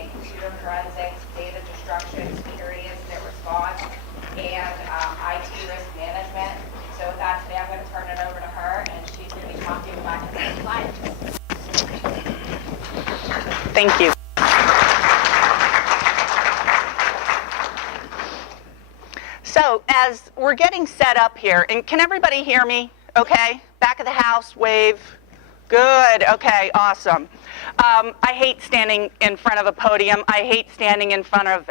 in computer forensics, data destruction, security incident response, and IT risk management. So with that, today I'm going to turn it over to her, and she's going to be talking about compliance. Thank you. So as we're getting set up here, and can everybody hear me okay? Back of the house, wave. Good, okay, awesome. I hate standing in front of a podium. I hate standing in front of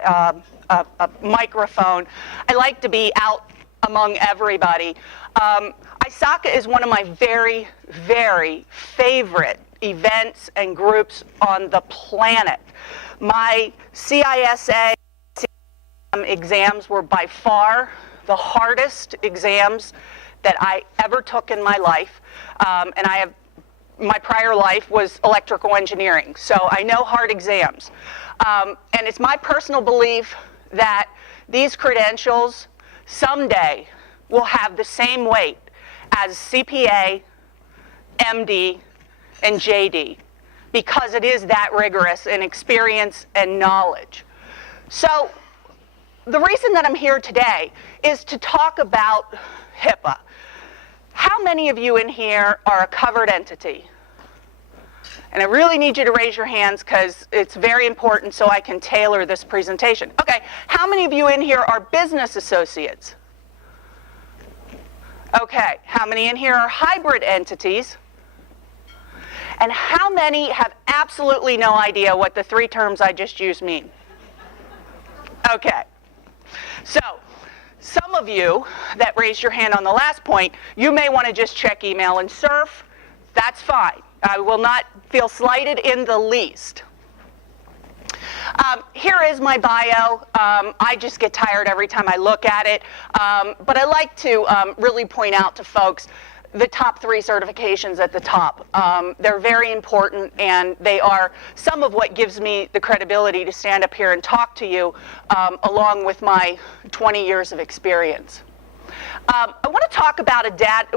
a microphone. I like to be out among everybody. ISACA is one of my very, very favorite events and groups on the planet. My CISA exams were by far the hardest exams that I ever took in my life, and my prior life was electrical engineering, so I know hard exams. And it's my personal belief that these credentials someday will have the same weight as CPA, MD, and JD, because it is that rigorous in experience and knowledge. So the reason that I'm here today is to talk about HIPAA. How many of you in here are a covered entity? And I really need you to raise your hands because it's very important so I can tailor this presentation. Okay, how many of you in here are business associates? Okay, how many in here are hybrid entities? And how many have absolutely no idea what the three terms I just used mean? Okay, so some of you that raised your hand on the last point, you may want to just check email and surf. That's fine. I will not feel slighted in the least. Here is my bio. I just get tired every time I look at it. But I like to really point out to folks the top 3 certifications at the top. They're very important, and they are some of what gives me the credibility to stand up here and talk to you, along with my 20 years of experience. I want to talk about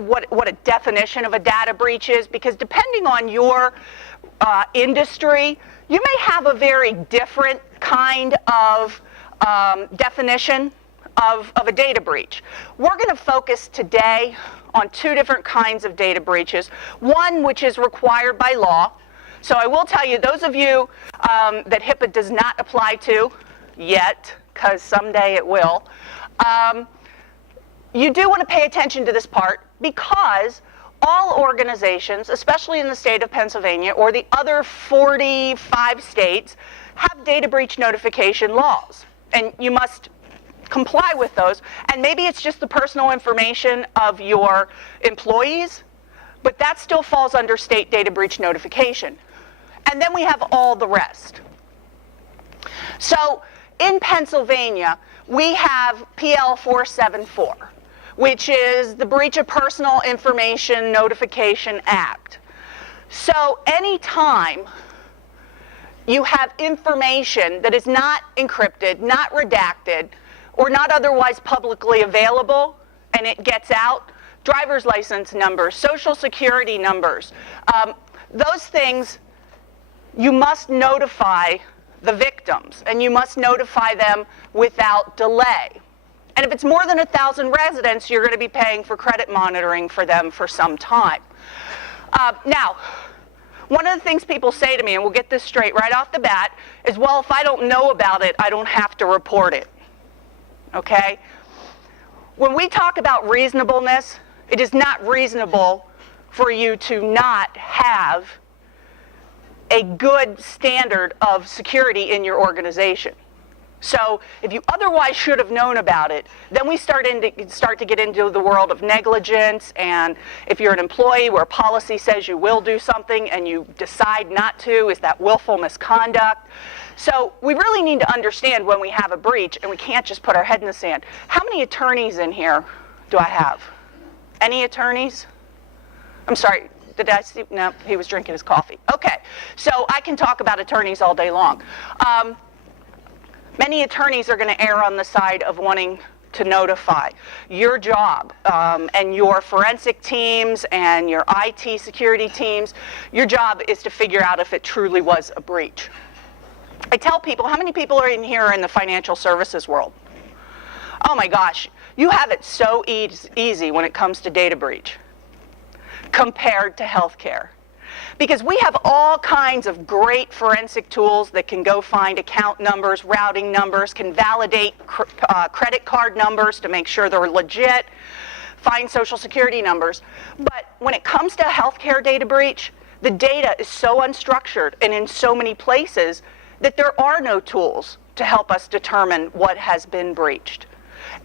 what a definition of a data breach is, because depending on your industry, you may have a very different kind of definition of a data breach. We're going to focus today on 2 different kinds of data breaches. One which is required by law. So I will tell you, those of you that HIPAA does not apply to yet, because someday it will, you do want to pay attention to this part, because all organizations, especially in the state of Pennsylvania or the other 45 states, have data breach notification laws. And you must comply with those. And maybe it's just the personal information of your employees, but that still falls under state data breach notification. And then we have all the rest. So in Pennsylvania, we have PL 474, which is the Breach of Personal Information Notification Act. So anytime you have information that is not encrypted, not redacted, or not otherwise publicly available, and it gets out, driver's license numbers, social security numbers, those things, you must notify the victims, and you must notify them without delay. And if it's more than 1,000 residents, you're going to be paying for credit monitoring for them for some time. Now, one of the things people say to me, and we'll get this straight right off the bat, is, well, if I don't know about it, I don't have to report it. Okay? When we talk about reasonableness, it is not reasonable for you to not have a good standard of security in your organization. So if you otherwise should have known about it, then we start to get into the world of negligence, and if you're an employee where policy says you will do something and you decide not to, is that willful misconduct? So we really need to understand when we have a breach, and we can't just put our head in the sand. How many attorneys in here do I have? Any attorneys? I'm sorry, did I see? No, he was drinking his coffee. Okay, so I can talk about attorneys all day long. Many attorneys are going to err on the side of wanting to notify. Your job and your forensic teams and your IT security teams, your job is to figure out if it truly was a breach. I tell people, how many people are in here in the financial services world? Oh my gosh, you have it so easy when it comes to data breach compared to healthcare. Because we have all kinds of great forensic tools that can go find account numbers, routing numbers, can validate credit card numbers to make sure they're legit, find social security numbers. But when it comes to healthcare data breach, the data is so unstructured and in so many places that there are no tools to help us determine what has been breached.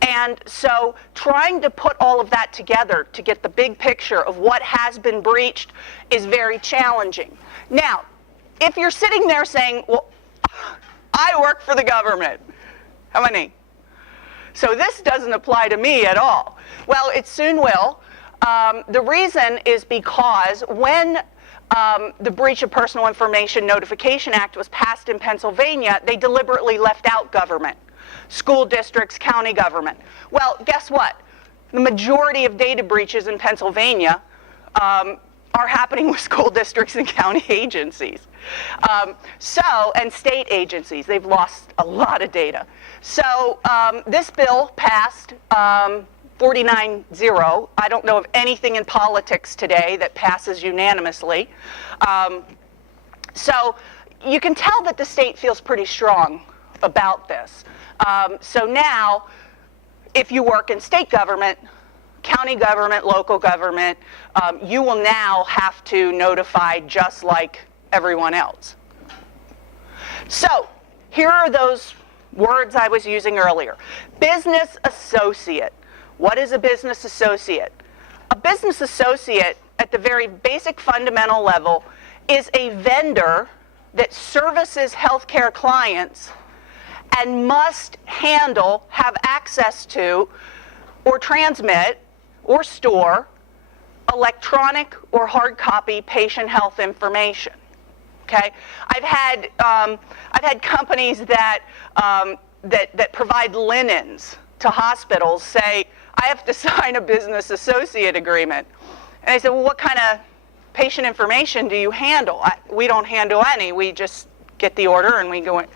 And so trying to put all of that together to get the big picture of what has been breached is very challenging. Now, if you're sitting there saying, well, I work for the government, how many? So this doesn't apply to me at all. Well, it soon will. The reason is because when the Breach of Personal Information Notification Act was passed in Pennsylvania, they deliberately left out government. School districts, county government. Well, guess what? The majority of data breaches in Pennsylvania are happening with school districts and county agencies. And state agencies. They've lost a lot of data. So this bill passed 49-0. I don't know of anything in politics today that passes unanimously. So you can tell that the state feels pretty strong about this. So now, if you work in state government, county government, local government, you will now have to notify just like everyone else. So here are those words I was using earlier. Business associate. What is a business associate? A business associate, at the very basic fundamental level, is a vendor that services healthcare clients and must handle, have access to, or transmit, or store electronic or hard copy patient health information. Okay, I've had companies that that provide linens to hospitals say, I have to sign a business associate agreement, and I said, well, what kind of patient information do you handle? We don't handle any. We just get the order and we go in.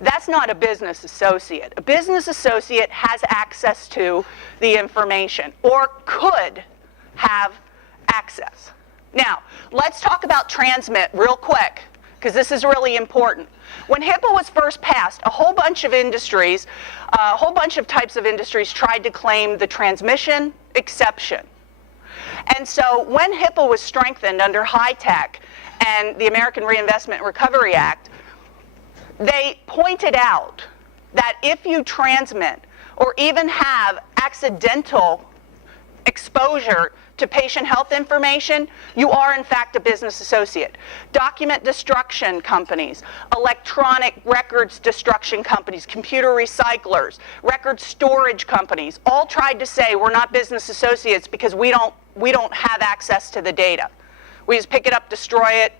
That's not a business associate. A business associate has access to the information, or could have access. Now, let's talk about transmit real quick, because this is really important. When HIPAA was first passed, a whole bunch of industries, a whole bunch of types of industries tried to claim the transmission exception. And so when HIPAA was strengthened under HITECH and the American Reinvestment and Recovery Act, they pointed out that if you transmit or even have accidental exposure to patient health information, you are in fact a business associate. Document destruction companies, electronic records destruction companies, computer recyclers, record storage companies, all tried to say we're not business associates because we don't have access to the data. We just pick it up, destroy it.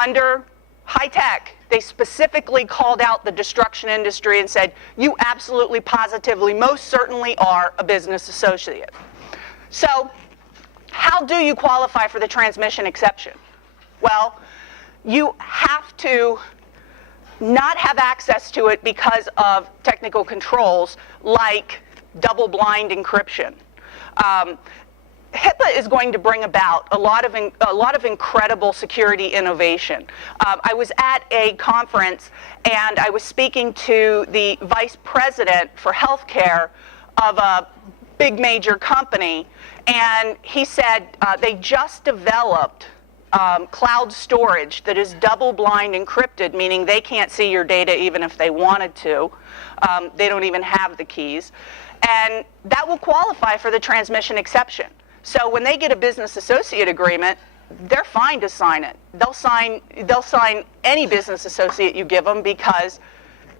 Under HITECH, they specifically called out the destruction industry and said, you absolutely, positively, most certainly are a business associate. So how do you qualify for the transmission exception? Well, you have to not have access to it because of technical controls like double-blind encryption. HIPAA is going to bring about a lot of incredible security innovation. I was at a conference and I was speaking to the vice president for healthcare of a big major company, and he said they just developed cloud storage that is double-blind encrypted, meaning they can't see your data even if they wanted to. They don't even have the keys. And that will qualify for the transmission exception. So when they get a business associate agreement, they're fine to sign it. They'll sign any business associate you give them because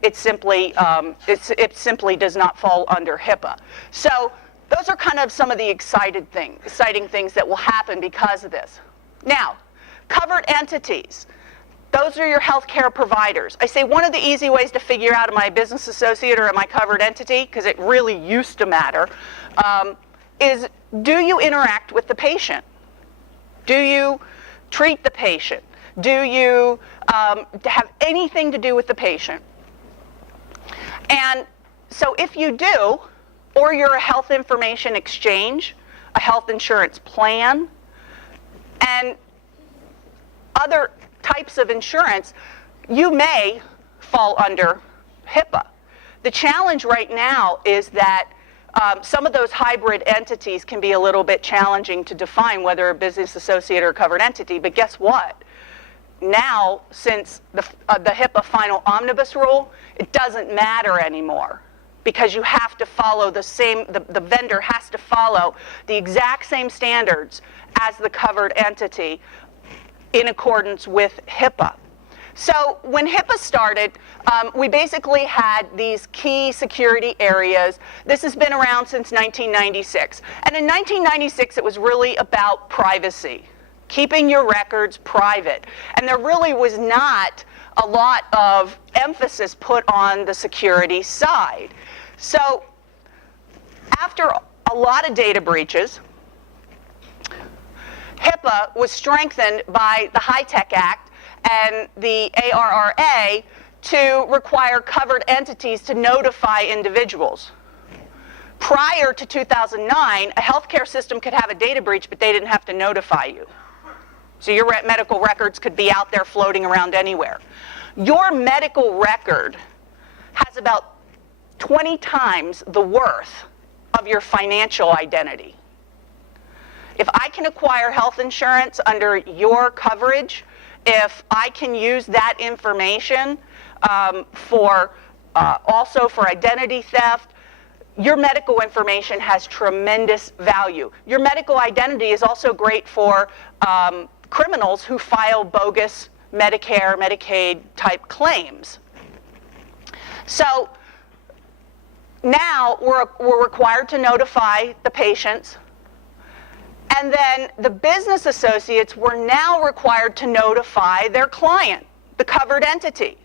it simply does not fall under HIPAA. So those are kind of some of the exciting things that will happen because of this. Now, covered entities. Those are your healthcare providers. I say one of the easy ways to figure out, am I a business associate or am I covered entity, because it really used to matter, is do you interact with the patient? Do you treat the patient? Do you have anything to do with the patient? And so if you do, or you're a health information exchange, a health insurance plan, and other types of insurance, you may fall under HIPAA. The challenge right now is that some of those hybrid entities can be a little bit challenging to define whether a business associate or a covered entity, but guess what? Now, since the HIPAA final omnibus rule, it doesn't matter anymore because you have to follow the vendor has to follow the exact same standards as the covered entity in accordance with HIPAA. So when HIPAA started, we basically had these key security areas. This has been around since 1996. And in 1996, it was really about privacy, keeping your records private. And there really was not a lot of emphasis put on the security side. So after a lot of data breaches, HIPAA was strengthened by the HITECH Act and the ARRA to require covered entities to notify individuals. Prior to 2009, a healthcare system could have a data breach, but they didn't have to notify you. So your medical records could be out there floating around anywhere. Your medical record has about 20 times the worth of your financial identity. If I can acquire health insurance under your coverage, if I can use that information also for identity theft, your medical information has tremendous value. Your medical identity is also great for criminals who file bogus Medicare, Medicaid type claims. So now we're required to notify the patients. And then the business associates were now required to notify their client, the covered entity.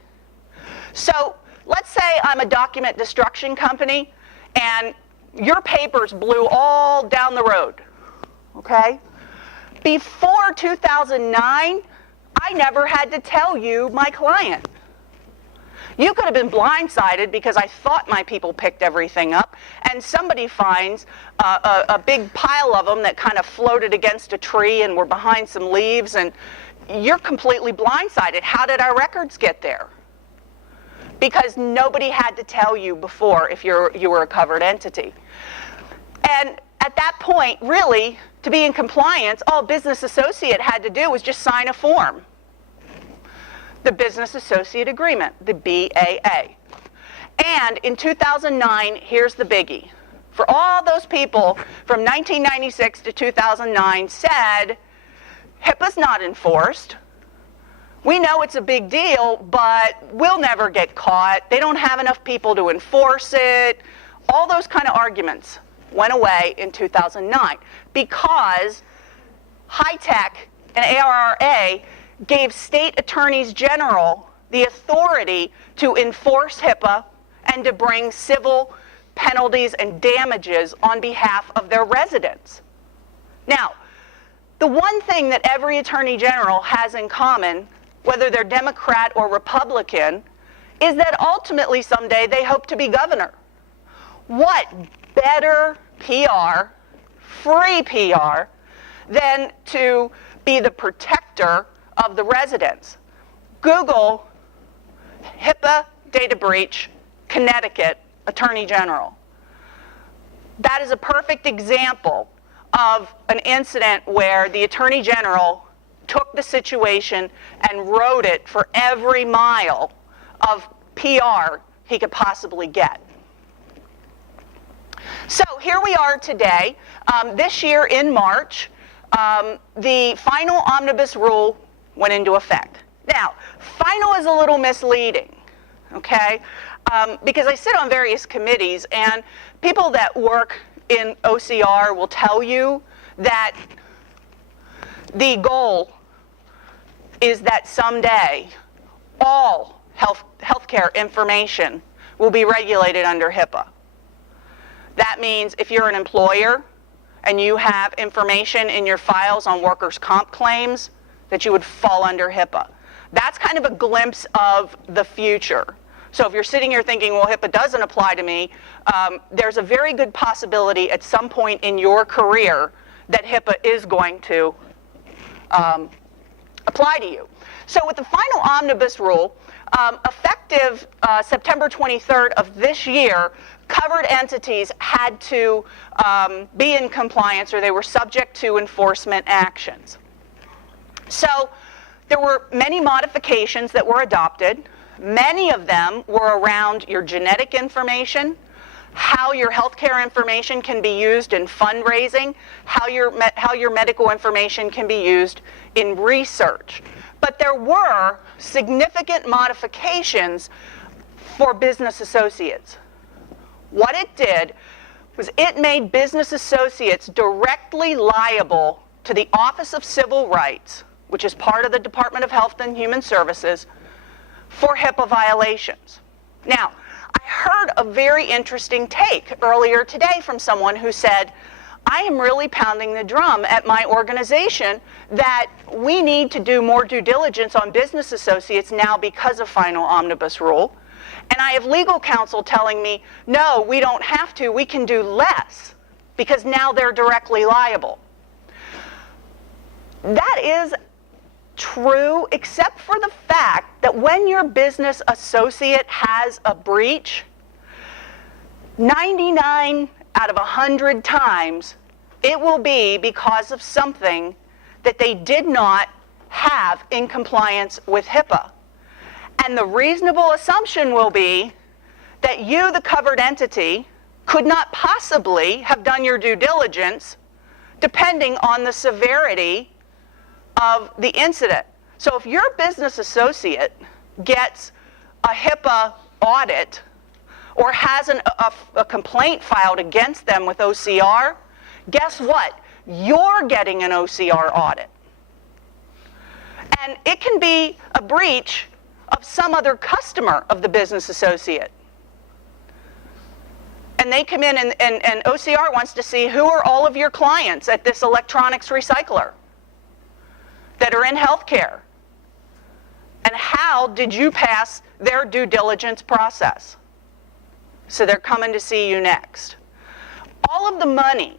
So let's say I'm a document destruction company and your papers blew all down the road, okay? Before 2009, I never had to tell you, my client. You could have been blindsided because I thought my people picked everything up, and somebody finds a big pile of them that kind of floated against a tree and were behind some leaves, and you're completely blindsided. How did our records get there? Because nobody had to tell you before if you were a covered entity. And at that point, really, to be in compliance, all business associate had to do was just sign a form. The Business Associate Agreement, the BAA. And in 2009, here's the biggie. For all those people from 1996 to 2009 said, HIPAA's not enforced. We know it's a big deal, but we'll never get caught. They don't have enough people to enforce it. All those kind of arguments went away in 2009 because HITECH and ARRA gave state attorneys general the authority to enforce HIPAA and to bring civil penalties and damages on behalf of their residents. Now, the one thing that every attorney general has in common, whether they're Democrat or Republican, is that ultimately someday they hope to be governor. What better PR, free PR, than to be the protector of the residents? Google HIPAA data breach, Connecticut Attorney General. That is a perfect example of an incident where the Attorney General took the situation and wrote it for every mile of PR he could possibly get. So here we are today. This year in March, the final omnibus rule went into effect. Now, final is a little misleading, okay? Because I sit on various committees, and people that work in OCR will tell you that the goal is that someday all healthcare information will be regulated under HIPAA. That means if you're an employer and you have information in your files on workers' comp claims, that you would fall under HIPAA. That's kind of a glimpse of the future. So if you're sitting here thinking, well, HIPAA doesn't apply to me, there's a very good possibility at some point in your career that HIPAA is going to apply to you. So with the final omnibus rule, effective September 23rd of this year, covered entities had to be in compliance or they were subject to enforcement actions. So there were many modifications that were adopted. Many of them were around your genetic information, how your healthcare information can be used in fundraising, how your medical information can be used in research. But there were significant modifications for business associates. What it did was it made business associates directly liable to the Office of Civil Rights, which is part of the Department of Health and Human Services, for HIPAA violations. Now, I heard a very interesting take earlier today from someone who said, I am really pounding the drum at my organization that we need to do more due diligence on business associates now because of final omnibus rule. And I have legal counsel telling me, no, we don't have to, we can do less because now they're directly liable. That is true, except for the fact that when your business associate has a breach, 99 out of 100 times, it will be because of something that they did not have in compliance with HIPAA. And the reasonable assumption will be that you, the covered entity, could not possibly have done your due diligence depending on the severity of the incident. So if your business associate gets a HIPAA audit or has a complaint filed against them with OCR, guess what? You're getting an OCR audit. And it can be a breach of some other customer of the business associate. And they come in and OCR wants to see who are all of your clients at this electronics recycler that are in healthcare. And how did you pass their due diligence process? So they're coming to see you next. All of the money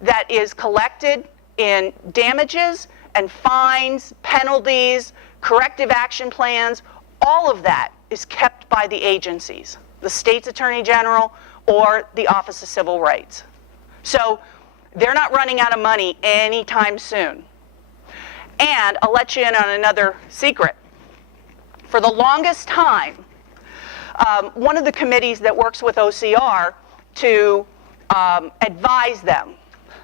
that is collected in damages and fines, penalties, corrective action plans, all of that is kept by the agencies, the state's attorney general or the Office of Civil Rights. So they're not running out of money anytime soon. And I'll let you in on another secret. For the longest time, one of the committees that works with OCR to advise them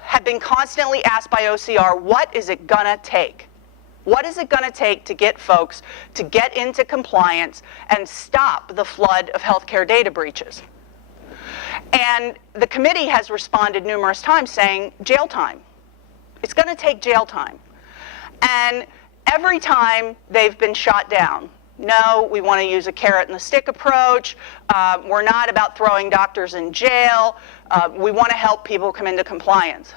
have been constantly asked by OCR, what is it gonna take? What is it gonna take to get folks to get into compliance and stop the flood of healthcare data breaches? And the committee has responded numerous times saying, jail time. It's gonna take jail time. And every time they've been shot down. No, we want to use a carrot and the stick approach. We're not about throwing doctors in jail. We want to help people come into compliance.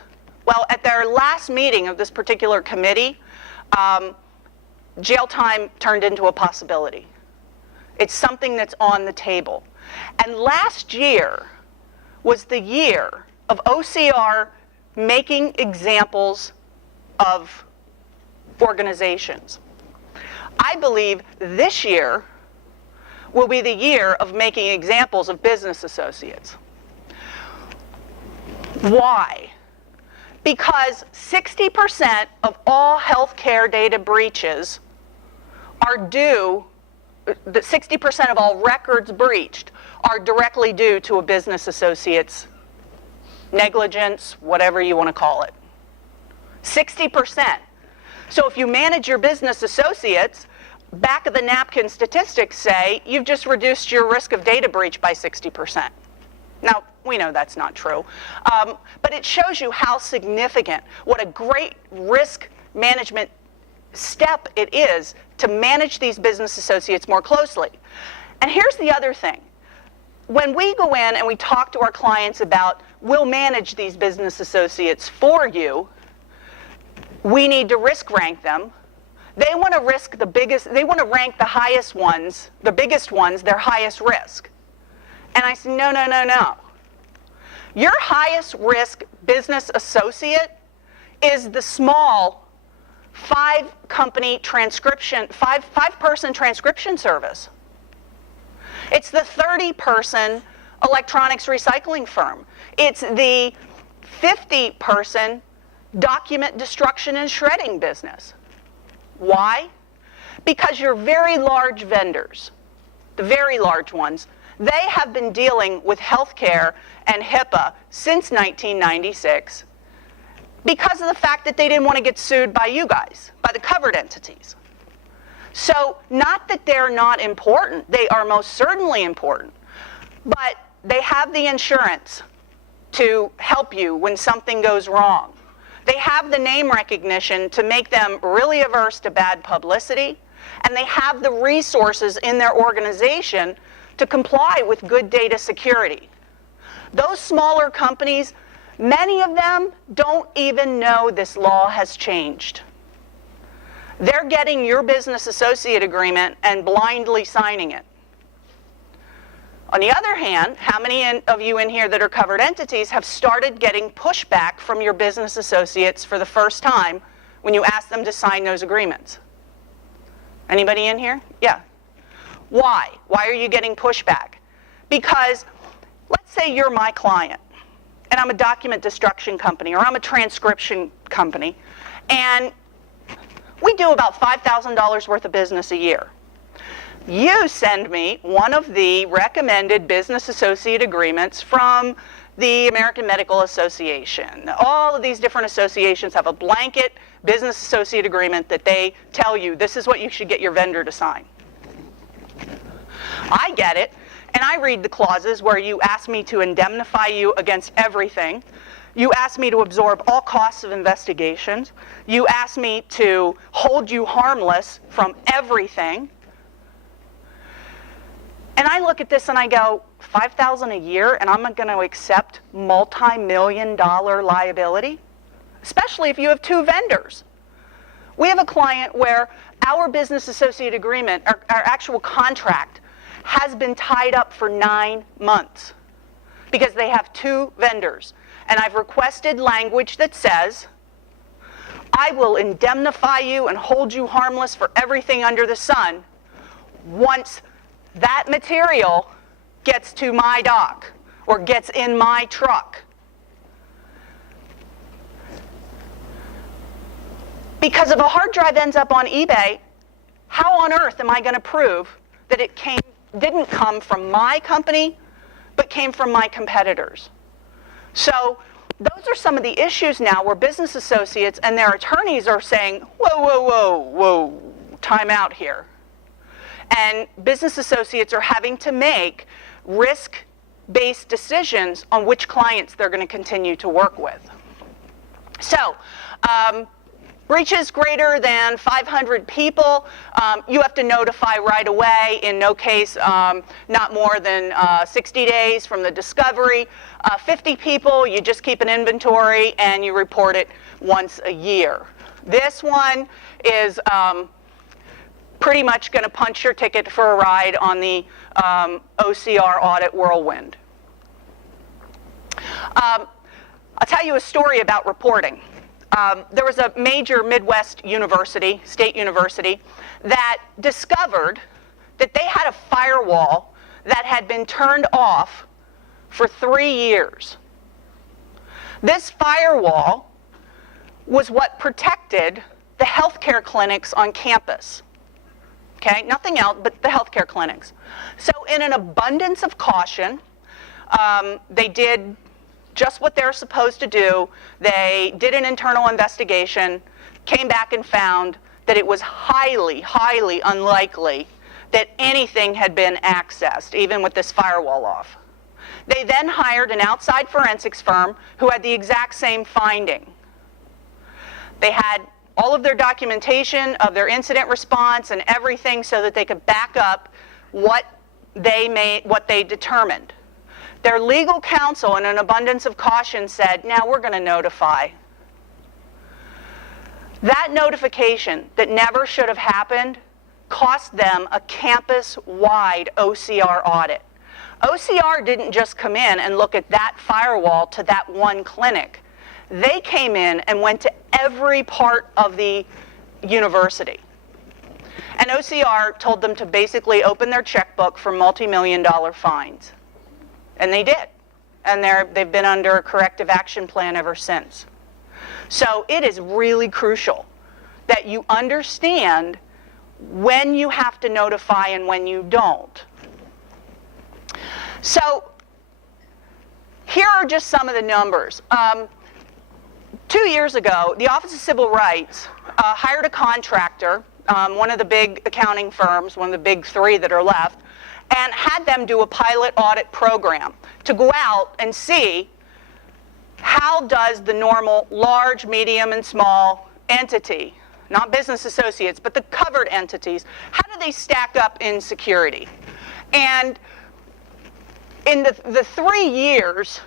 Well, at their last meeting of this particular committee, jail time turned into a possibility. It's something that's on the table. And last year was the year of OCR making examples of organizations. I believe this year will be the year of making examples of business associates. Why? Because 60% of all healthcare data breaches are due, 60% of all records breached are directly due to a business associate's negligence, whatever you want to call it. 60%. So if you manage your business associates, back of the napkin statistics say you've just reduced your risk of data breach by 60%. Now, we know that's not true, but it shows you how significant, what a great risk management step it is to manage these business associates more closely. And here's the other thing. When we go in and we talk to our clients about, we'll manage these business associates for you, we need to risk rank them, They want to risk the biggest, they want to rank the highest ones, the biggest ones, their highest risk. And I said, no, no, no, no. Your highest risk business associate is the small five-person transcription service. It's the 30-person electronics recycling firm. It's the 50-person document destruction and shredding business. Why? Because your very large vendors, the very large ones, they have been dealing with healthcare and HIPAA since 1996 because of the fact that they didn't want to get sued by you guys, by the covered entities. So, not that they're not important, they are most certainly important, but they have the insurance to help you when something goes wrong. They have the name recognition to make them really averse to bad publicity, and they have the resources in their organization to comply with good data security. Those smaller companies, many of them don't even know this law has changed. They're getting your business associate agreement and blindly signing it. On the other hand, how many of you in here that are covered entities have started getting pushback from your business associates for the first time when you ask them to sign those agreements? Anybody in here? Yeah. Why? Why are you getting pushback? Because let's say you're my client and I'm a document destruction company or I'm a transcription company and we do about $5,000 worth of business a year. You send me one of the recommended business associate agreements from the American Medical Association. All of these different associations have a blanket business associate agreement that they tell you this is what you should get your vendor to sign. I get it, and I read the clauses where you ask me to indemnify you against everything. You ask me to absorb all costs of investigations. You ask me to hold you harmless from everything. And I look at this and I go, $5,000 a year and I'm going to accept multi-million-dollar liability? Especially if you have two vendors. We have a client where our business associate agreement, our actual contract, has been tied up for 9 months because they have two vendors. And I've requested language that says, I will indemnify you and hold you harmless for everything under the sun once that material gets to my dock or gets in my truck. Because if a hard drive ends up on eBay, how on earth am I going to prove that it didn't come from my company, but came from my competitors? So those are some of the issues now where business associates and their attorneys are saying, whoa, whoa, whoa, whoa, time out here. And business associates are having to make risk-based decisions on which clients they're going to continue to work with. So, breaches greater than 500 people, you have to notify right away. In no case, not more than 60 days from the discovery. 50 people, you just keep an inventory and you report it once a year. This one is pretty much going to punch your ticket for a ride on the OCR audit whirlwind. I'll tell you a story about reporting. There was a major Midwest university, state university, that discovered that they had a firewall that had been turned off for 3 years. This firewall was what protected the healthcare clinics on campus. Okay, nothing else but the healthcare clinics. So in an abundance of caution, they did just what they're supposed to do. They did an internal investigation, came back and found that it was highly, highly unlikely that anything had been accessed, even with this firewall off. They then hired an outside forensics firm who had the exact same finding. They had all of their documentation of their incident response and everything so that they could back up what they determined. Their legal counsel, in an abundance of caution, said, now we're going to notify. That notification that never should have happened cost them a campus-wide OCR audit. OCR didn't just come in and look at that firewall to that one clinic. They came in and went to every part of the university. And OCR told them to basically open their checkbook for multi-million-dollar fines. And they did. And they've been under a corrective action plan ever since. So it is really crucial that you understand when you have to notify and when you don't. So here are just some of the numbers. 2 years ago, the Office of Civil Rights hired a contractor, one of the big accounting firms, one of the big three that are left, and had them do a pilot audit program to go out and see how does the normal large, medium, and small entity, not business associates, but the covered entities, how do they stack up in security? And in the 3 years,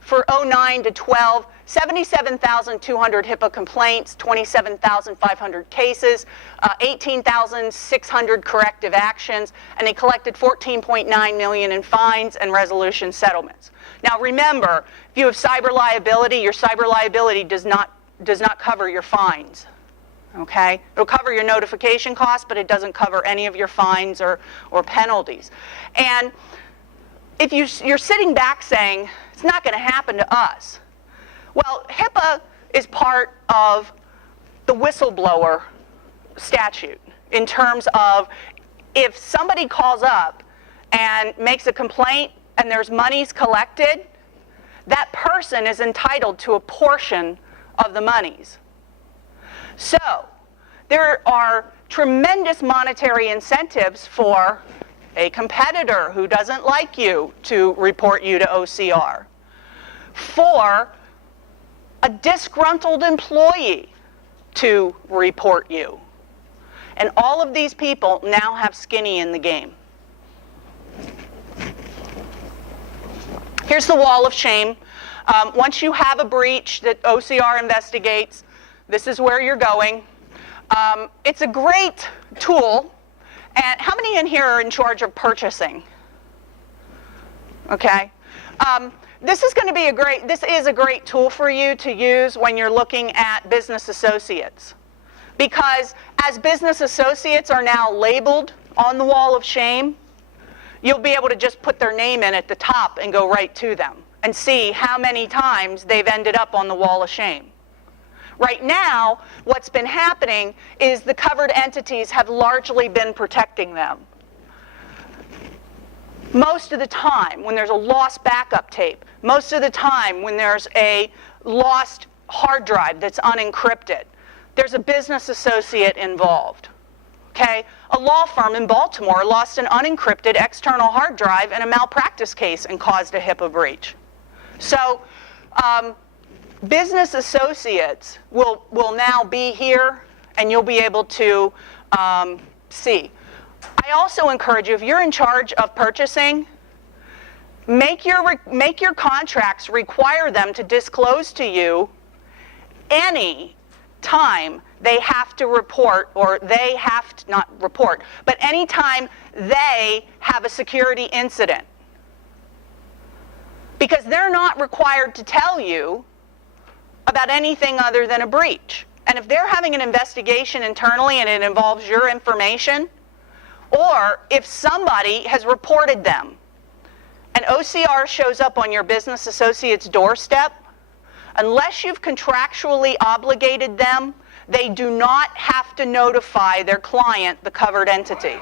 for 09 to 12, 77,200 HIPAA complaints, 27,500 cases, 18,600 corrective actions, and they collected $14.9 million in fines and resolution settlements. Now remember, if you have cyber liability, your cyber liability does not cover your fines. Okay? It'll cover your notification costs, but it doesn't cover any of your fines or penalties. And if you're sitting back saying, it's not going to happen to us. Well, HIPAA is part of the whistleblower statute in terms of if somebody calls up and makes a complaint and there's monies collected, that person is entitled to a portion of the monies. So there are tremendous monetary incentives for a competitor who doesn't like you to report you to OCR, for a disgruntled employee to report you. And all of these people now have skinny in the game. Here's the wall of shame. Once you have a breach that OCR investigates, this is where you're going. It's a great tool. And how many in here are in charge of purchasing? Okay. This is a great tool for you to use when you're looking at business associates. Because as business associates are now labeled on the wall of shame, you'll be able to just put their name in at the top and go right to them and see how many times they've ended up on the wall of shame. Right now, what's been happening is the covered entities have largely been protecting them. Most of the time, when there's a lost backup tape, most of the time when there's a lost hard drive that's unencrypted, there's a business associate involved. Okay? A law firm in Baltimore lost an unencrypted external hard drive in a malpractice case and caused a HIPAA breach. So, business associates will now be here, and you'll be able to see. I also encourage you, if you're in charge of purchasing, make your contracts require them to disclose to you any time they have to report, or they have to not report, but any time they have a security incident. Because they're not required to tell you about anything other than a breach. And if they're having an investigation internally and it involves your information, or if somebody has reported them and OCR shows up on your business associate's doorstep, unless you've contractually obligated them, they do not have to notify their client, the covered entity.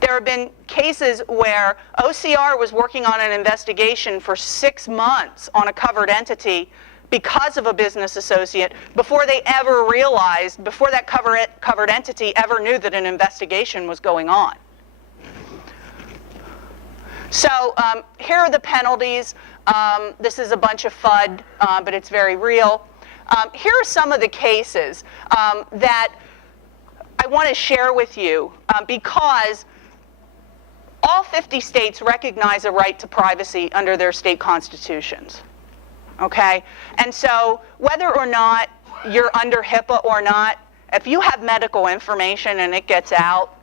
There have been cases where OCR was working on an investigation for 6 months on a covered entity because of a business associate before they ever realized, before that covered entity ever knew that an investigation was going on. So here are the penalties. This is a bunch of FUD, but it's very real. Here are some of the cases that I want to share with you because all 50 states recognize a right to privacy under their state constitutions. Okay? And so whether or not you're under HIPAA or not, if you have medical information and it gets out,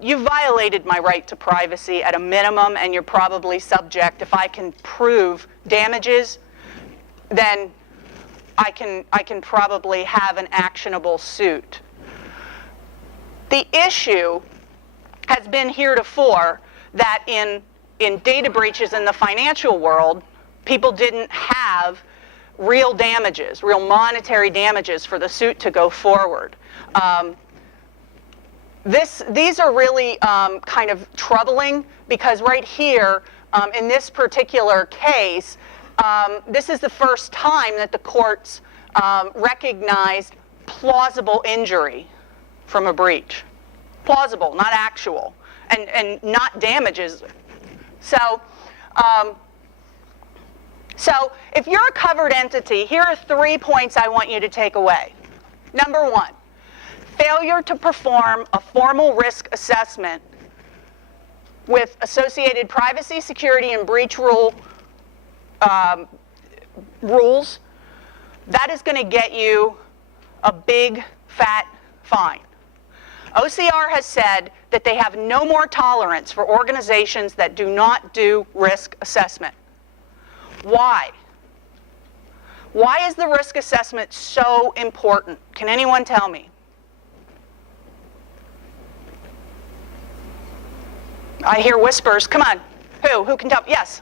you've violated my right to privacy at a minimum, and you're probably subject, if I can prove damages, then I can probably have an actionable suit. The issue has been heretofore that in data breaches in the financial world, people didn't have real damages, real monetary damages for the suit to go forward. These are really kind of troubling, because right here, in this particular case, this is the first time that the courts recognized plausible injury from a breach. Plausible, not actual, and not damages. So, so if you're a covered entity, here are 3 points I want you to take away. Number 1, failure to perform a formal risk assessment with associated privacy, security, and breach rules, that is going to get you a big, fat fine. OCR has said that they have no more tolerance for organizations that do not do risk assessment. Why? Why is the risk assessment so important? Can anyone tell me? I hear whispers. Come on. Who can tell? Yes.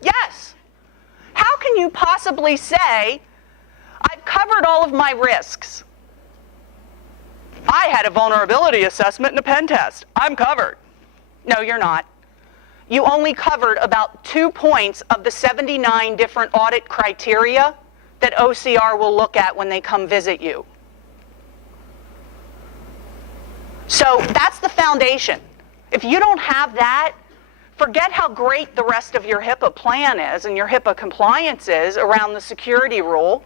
Yes. How can you possibly say, I've covered all of my risks? I had a vulnerability assessment and a pen test. I'm covered. No, you're not. You only covered about 2 points of the 79 different audit criteria that OCR will look at when they come visit you. So that's the foundation. If you don't have that, forget how great the rest of your HIPAA plan is and your HIPAA compliance is around the security rule,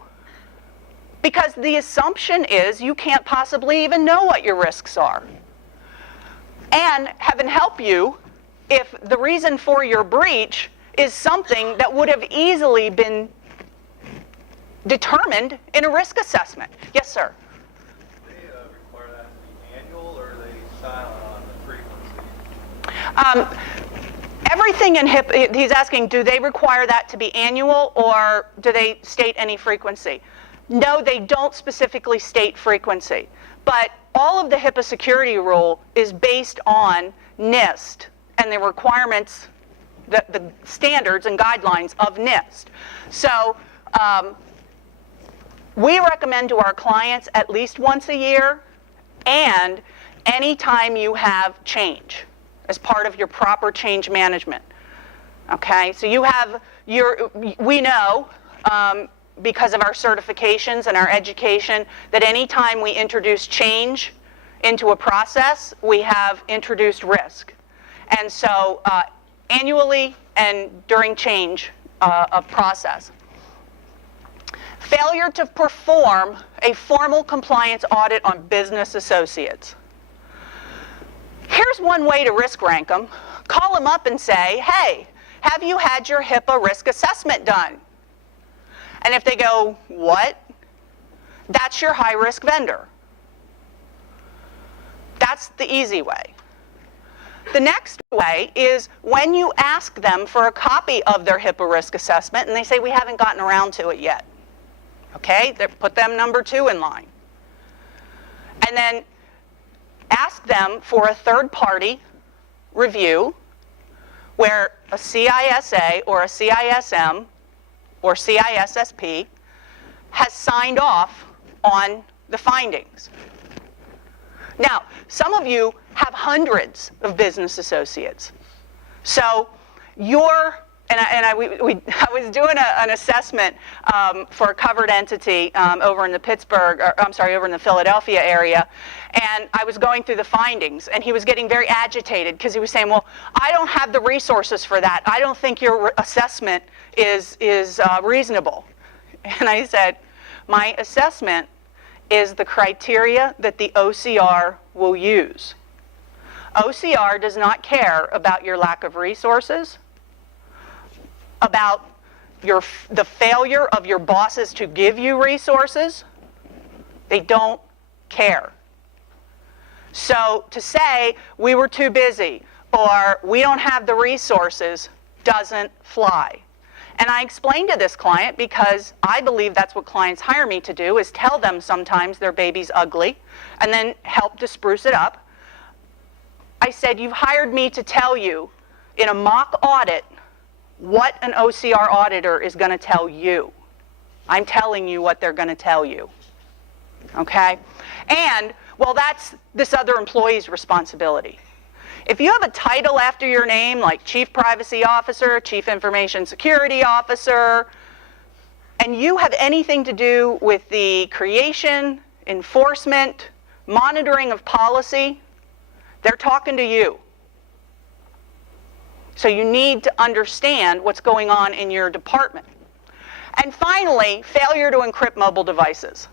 because the assumption is you can't possibly even know what your risks are. And heaven help you if the reason for your breach is something that would have easily been determined in a risk assessment. Yes, sir? Do they require that to be annual, or are they silent on the frequency? Everything in HIPAA, he's asking, do they require that to be annual, or do they state any frequency? No, they don't specifically state frequency. But all of the HIPAA security rule is based on NIST and the requirements, the standards and guidelines of NIST. So we recommend to our clients at least once a year, and anytime you have change as part of your proper change management. Okay, so you have we know, because of our certifications and our education, that anytime we introduce change into a process, we have introduced risk. And so annually and during change of process. Failure to perform a formal compliance audit on business associates. Here's one way to risk rank them. Call them up and say, hey, have you had your HIPAA risk assessment done? And if they go, what? That's your high-risk vendor. That's the easy way. The next way is when you ask them for a copy of their HIPAA risk assessment and they say, we haven't gotten around to it yet. Okay, put them number 2 in line. And then ask them for a third-party review where a CISA or a CISM or CISSP has signed off on the findings. Now, some of you have hundreds of business associates. So I was doing an assessment for a covered entity over in the over in the Philadelphia area, and I was going through the findings, and he was getting very agitated because he was saying, well, I don't have the resources for that. I don't think your assessment is reasonable. And I said, my assessment is the criteria that the OCR will use. OCR does not care about your lack of resources, about the failure of your bosses to give you resources, they don't care. So to say we were too busy or we don't have the resources doesn't fly. And I explained to this client, because I believe that's what clients hire me to do, is tell them sometimes their baby's ugly and then help to spruce it up. I said, you've hired me to tell you in a mock audit what an OCR auditor is going to tell you. I'm telling you what they're going to tell you. Okay? And, well, that's this other employee's responsibility. If you have a title after your name, like Chief Privacy Officer, Chief Information Security Officer, and you have anything to do with the creation, enforcement, monitoring of policy, they're talking to you. So you need to understand what's going on in your department. And finally, failure to encrypt mobile devices.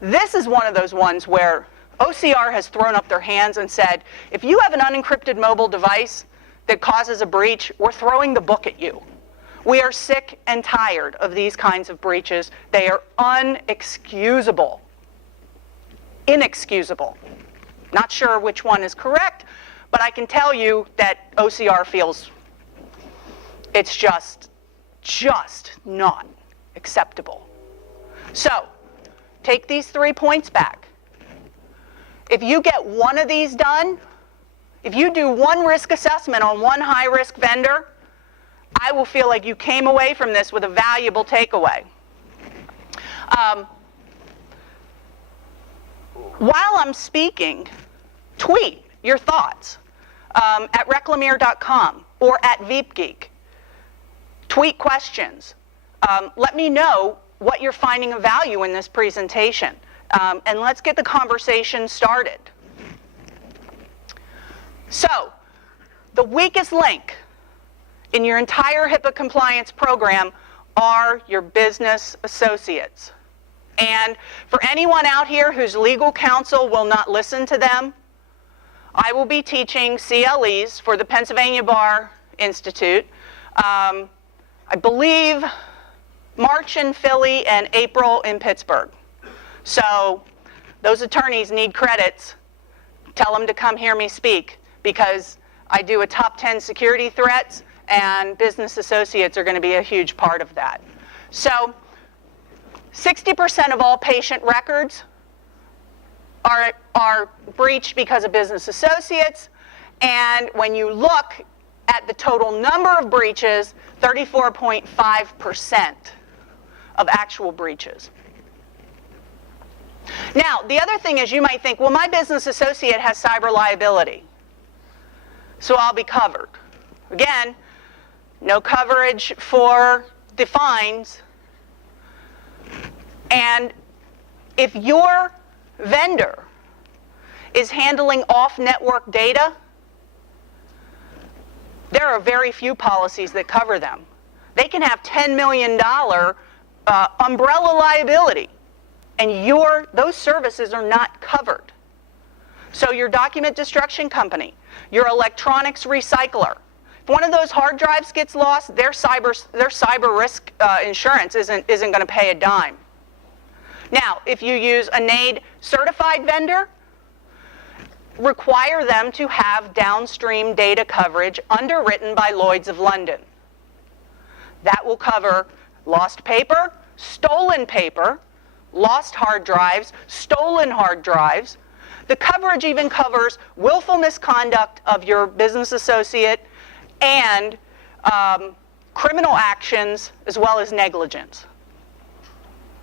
This is one of those ones where OCR has thrown up their hands and said, if you have an unencrypted mobile device that causes a breach, we're throwing the book at you. We are sick and tired of these kinds of breaches. They are unexcusable. Inexcusable. Not sure which one is correct, but I can tell you that OCR feels it's just not acceptable. So, take these 3 points back. If you get one of these done, if you do one risk assessment on one high-risk vendor, I will feel like you came away from this with a valuable takeaway. While I'm speaking, tweet your thoughts at reclamere.com or at VeepGeek. Tweet questions. Let me know what you're finding of value in this presentation. And let's get the conversation started. So, the weakest link in your entire HIPAA compliance program are your business associates. And for anyone out here whose legal counsel will not listen to them, I will be teaching CLEs for the Pennsylvania Bar Institute. I believe March in Philly and April in Pittsburgh. So those attorneys need credits. Tell them to come hear me speak, because I do a top 10 security threats, and business associates are going to be a huge part of that. So 60% of all patient records are breached because of business associates, and when you look at the total number of breaches, 34.5% of actual breaches. Now, the other thing is, you might think, well, my business associate has cyber liability, so I'll be covered. Again, no coverage for the fines. And if your vendor is handling off-network data, there are very few policies that cover them. They can have $10 million umbrella liability, and those services are not covered. So your document destruction company, your electronics recycler, if one of those hard drives gets lost, their cyber risk insurance isn't going to pay a dime. Now, if you use a NAID certified vendor, require them to have downstream data coverage underwritten by Lloyd's of London. That will cover lost paper, stolen paper, lost hard drives, stolen hard drives. The coverage even covers willful misconduct of your business associate and criminal actions, as well as negligence.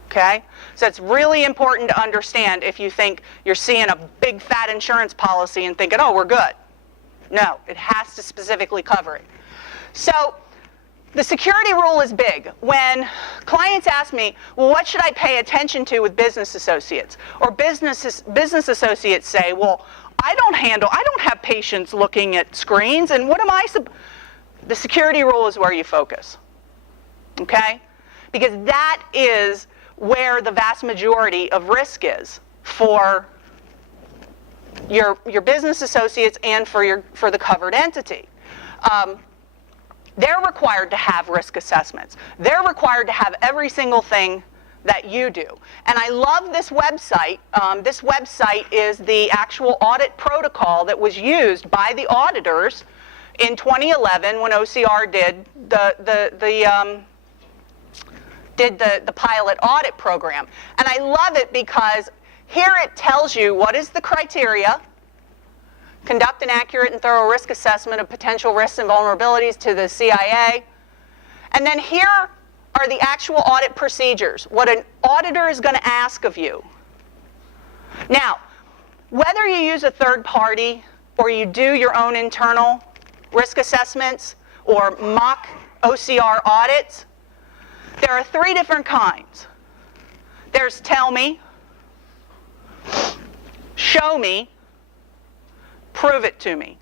Okay? So it's really important to understand if you think you're seeing a big fat insurance policy and thinking, oh, we're good. No, it has to specifically cover it. So the security rule is big. When clients ask me, well, what should I pay attention to with business associates? Or business associates say, well, I don't have patients looking at screens, and what am I the security rule is where you focus. Okay? Because that is where the vast majority of risk is for your business associates and for the covered entity. They're required to have risk assessments. They're required to have every single thing that you do. And I love this website. This website is the actual audit protocol that was used by the auditors in 2011 when OCR did the pilot audit program. And I love it because here it tells you what is the criteria, conduct an accurate and thorough risk assessment of potential risks and vulnerabilities to the CIA. And then here are the actual audit procedures, what an auditor is going to ask of you. Now, whether you use a third party or you do your own internal risk assessments or mock OCR audits, there are 3 different kinds. There's tell me, show me, prove it to me.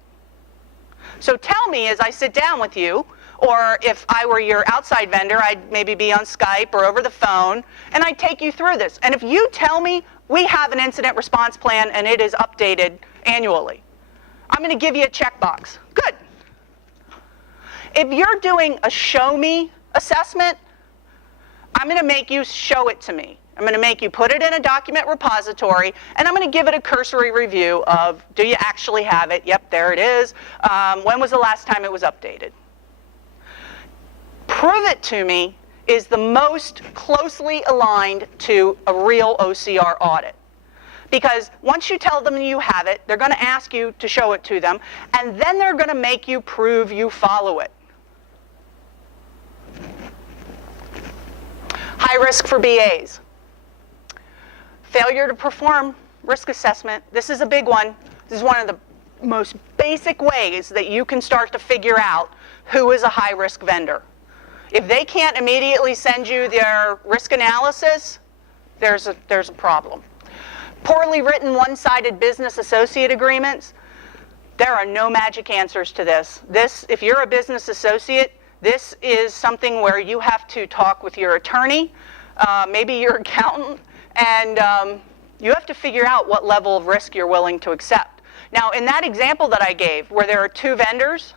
So tell me is I sit down with you, or if I were your outside vendor, I'd maybe be on Skype or over the phone, and I'd take you through this. And if you tell me we have an incident response plan and it is updated annually, I'm going to give you a checkbox. Good. If you're doing a show me assessment, I'm going to make you show it to me. I'm going to make you put it in a document repository, and I'm going to give it a cursory review of, do you actually have it? Yep, there it is. When was the last time it was updated? Prove it to me is the most closely aligned to a real OCR audit. Because once you tell them you have it, they're going to ask you to show it to them, and then they're going to make you prove you follow it. High risk for BAs. Failure to perform risk assessment. This is a big one. This is one of the most basic ways that you can start to figure out who is a high risk vendor. If they can't immediately send you their risk analysis, there's a problem. Poorly written one-sided business associate agreements. There are no magic answers to this. If you're a business associate, this is something where you have to talk with your attorney, maybe your accountant, and you have to figure out what level of risk you're willing to accept. Now, in that example that I gave, where there are 2 vendors,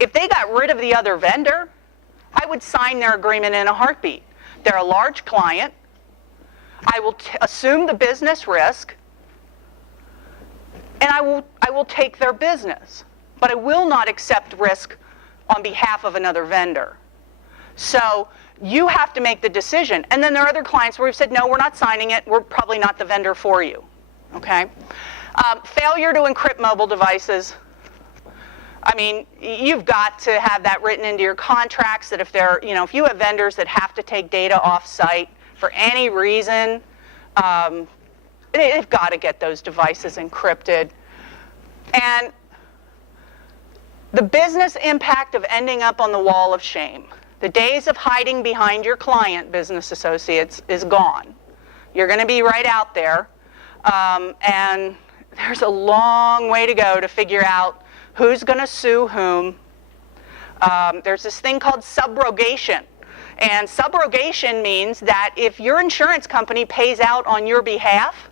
if they got rid of the other vendor, I would sign their agreement in a heartbeat. They're a large client. I will assume the business risk, and I will take their business. But I will not accept risk on behalf of another vendor. So you have to make the decision. And then there are other clients where we've said, no, we're not signing it. We're probably not the vendor for you. Okay? Failure to encrypt mobile devices. I mean, you've got to have that written into your contracts that if if you have vendors that have to take data off-site for any reason, they've got to get those devices encrypted. And the business impact of ending up on the wall of shame. The days of hiding behind your client, business associates, is gone. You're going to be right out there, and there's a long way to go to figure out who's going to sue whom. There's this thing called subrogation. And subrogation means that if your insurance company pays out on your behalf,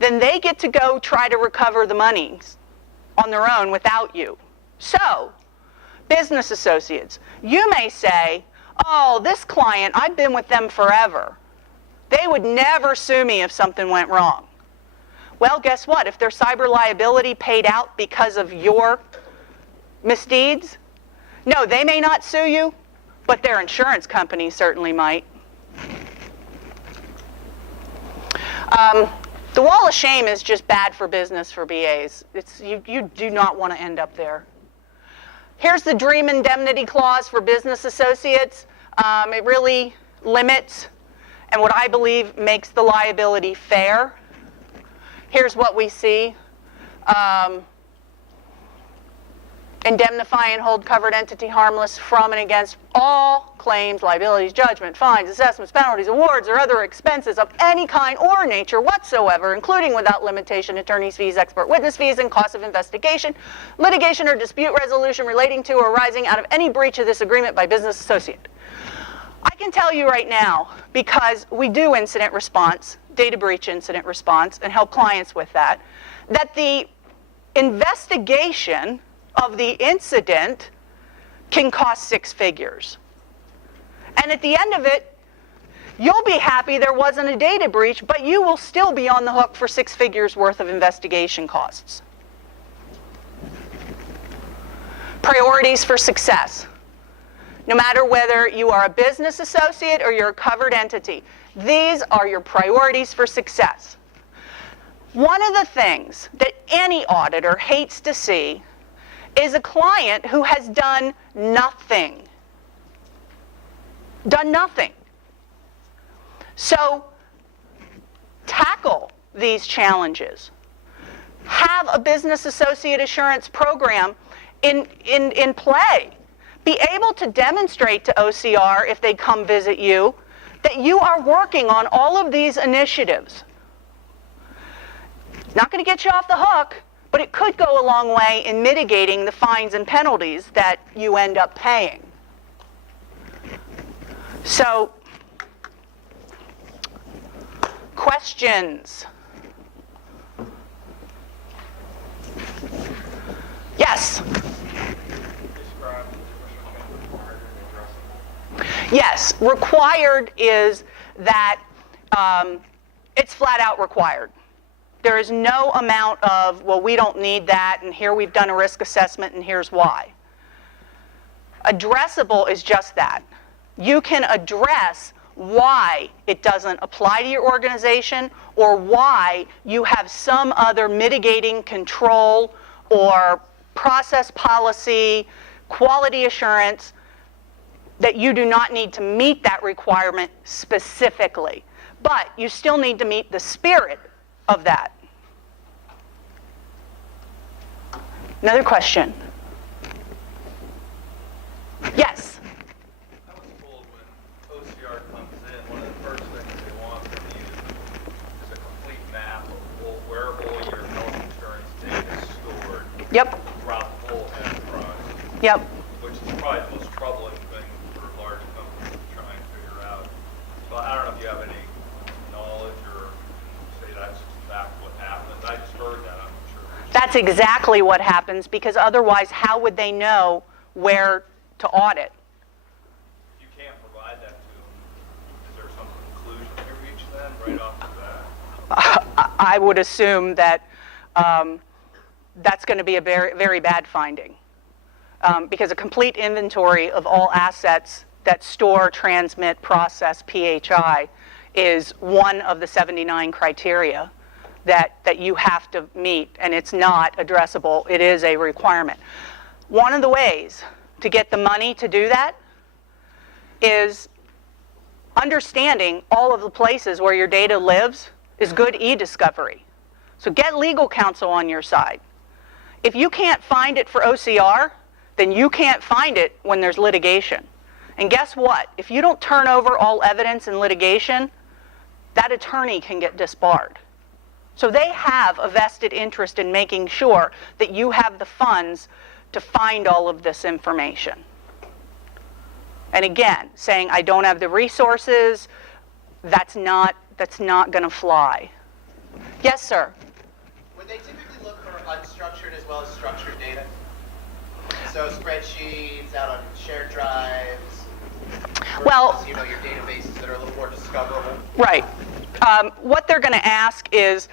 then they get to go try to recover the monies on their own without you. So, business associates, you may say, oh, this client, I've been with them forever. They would never sue me if something went wrong. Well, guess what? If their cyber liability paid out because of your misdeeds, no, they may not sue you, but their insurance company certainly might. The wall of shame is just bad for business for BAs. You do not want to end up there. Here's the dream indemnity clause for business associates. It really limits and what I believe makes the liability fair. Here's what we see. Indemnify and hold covered entity harmless from and against all claims, liabilities, judgment, fines, assessments, penalties, awards, or other expenses of any kind or nature whatsoever, including without limitation attorney's fees, expert witness fees, and costs of investigation, litigation, or dispute resolution relating to or arising out of any breach of this agreement by business associate. I can tell you right now, because we do incident response, data breach incident response, and help clients with that the investigation of the incident can cost 6 figures. And at the end of it, you'll be happy there wasn't a data breach, but you will still be on the hook for 6 figures worth of investigation costs. Priorities for success. No matter whether you are a business associate or you're a covered entity, these are your priorities for success. One of the things that any auditor hates to see is a client who has done nothing. Done nothing. So, tackle these challenges. Have a business associate assurance program in play. Be able to demonstrate to OCR, if they come visit you, that you are working on all of these initiatives. Not going to get you off the hook, but it could go a long way in mitigating the fines and penalties that you end up paying. So, questions? Yes? Yes, required is that it's flat out required. There is no amount of, well, we don't need that, and here we've done a risk assessment, and here's why. Addressable is just that. You can address why it doesn't apply to your organization or why you have some other mitigating control or process policy, quality assurance, that you do not need to meet that requirement specifically. But you still need to meet the spirit of that. Another question? Yes? I was told when OCR comes in, one of the first things they want from you is a complete map of where all your health insurance data is stored. Yep. Throughout the whole enterprise. Yep. Which is probably the most troubling thing for large companies to try and figure out. So I don't know if you have any knowledge or say that's exactly what happened. I just heard that. I'm not sure. That's exactly what happens, because otherwise how would they know where to audit? If you can't provide that to them, is there some conclusion you reach then right off the bat? I would assume that that's going to be a very, very bad finding. Because a complete inventory of all assets that store, transmit, process PHI is one of the 79 criteria that you have to meet, and it's not addressable. It is a requirement. One of the ways to get the money to do that is understanding all of the places where your data lives is good e-discovery. So get legal counsel on your side. If you can't find it for OCR, then you can't find it when there's litigation. And guess what? If you don't turn over all evidence in litigation, that attorney can get disbarred. So they have a vested interest in making sure that you have the funds to find all of this information. And again, saying I don't have the resources, that's not going to fly. Yes, sir. Would they typically look for unstructured as well as structured data? So spreadsheets out on shared drives, Well, your databases that are a little more discoverable. Right. What they're going to ask is,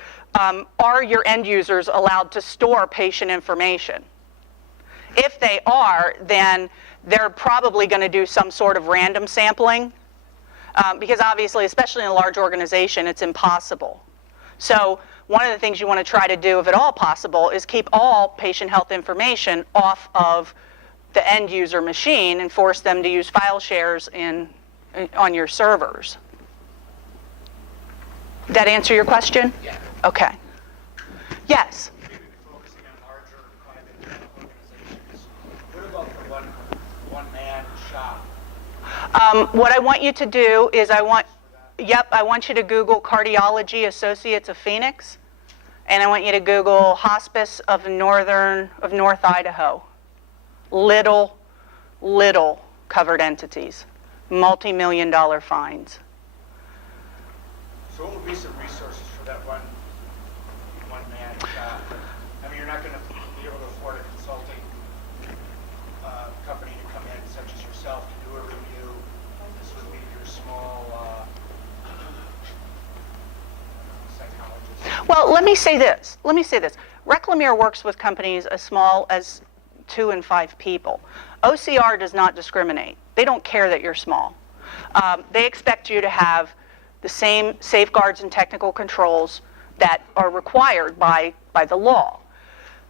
are your end users allowed to store patient information? If they are, then they're probably going to do some sort of random sampling, because obviously, especially in a large organization, it's impossible. So one of the things you want to try to do, if at all possible, is keep all patient health information off of the end user machine and force them to use file shares on your servers. Did that answer your question? Yeah. Okay. Yes? Maybe focusing on larger private organizations. What about the one-man shop? What I want you to do is I want you to Google Cardiology Associates of Phoenix, and I want you to Google Hospice of North Idaho. Little covered entities, multi-million-dollar fines. So what would be some resources for that one-man shop? I mean, you're not going to be able to afford a consulting company to come in Well, let me say this. Reclamere works with companies as small as 2 and 5 people. OCR does not discriminate. They don't care that you're small. They expect you to have the same safeguards and technical controls that are required by the law.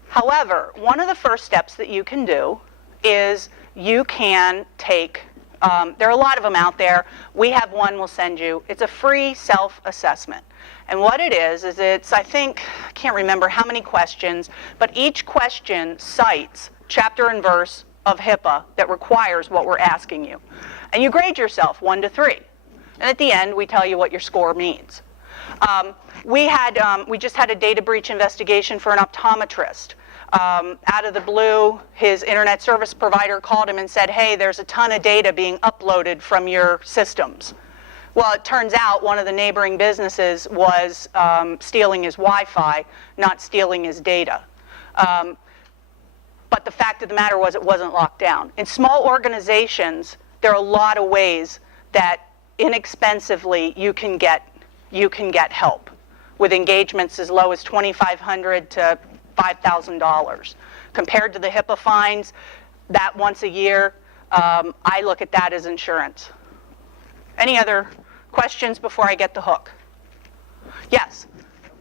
However, one of the first steps that you can do is you can take, there are a lot of them out there. We have one we'll send you. It's a free self-assessment. And what it is it's, I can't remember how many questions, but each question cites chapter and verse of HIPAA that requires what we're asking you. And you grade yourself 1 to 3. And at the end, we tell you what your score means. We just had a data breach investigation for an optometrist. Out of the blue, his internet service provider called him and said, hey, there's a ton of data being uploaded from your systems. Well, it turns out one of the neighboring businesses was stealing his Wi-Fi, not stealing his data. But the fact of the matter was it wasn't locked down. In small organizations, there are a lot of ways that inexpensively you can get help with engagements as low as $2,500 to $5,000. Compared to the HIPAA fines, that once a year, I look at that as insurance. Any other questions before I get the hook? Yes?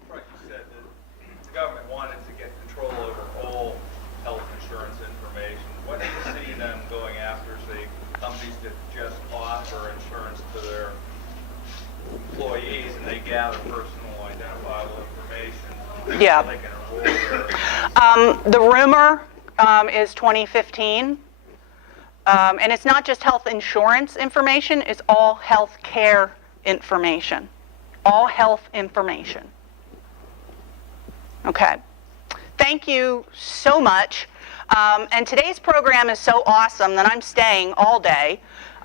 Right, you said that the government wanted to get control over all health insurance information. What do you see them going after, say, companies that just offer insurance to their employees and they gather personal identifiable information? Yeah. They can enroll their The rumor is 2015. And it's not just health insurance information, it's all health care information. All health information. Okay. Thank you so much. And today's program is so awesome that I'm staying all day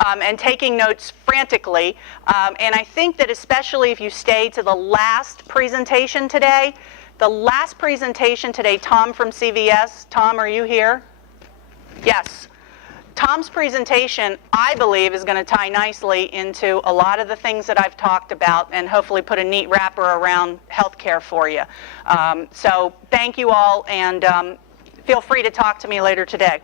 and taking notes frantically. And I think that especially if you stay to the last presentation today, Tom from CVS. Tom, are you here? Yes. Tom's presentation, I believe, is going to tie nicely into a lot of the things that I've talked about and hopefully put a neat wrapper around healthcare for you. So thank you all, and feel free to talk to me later today.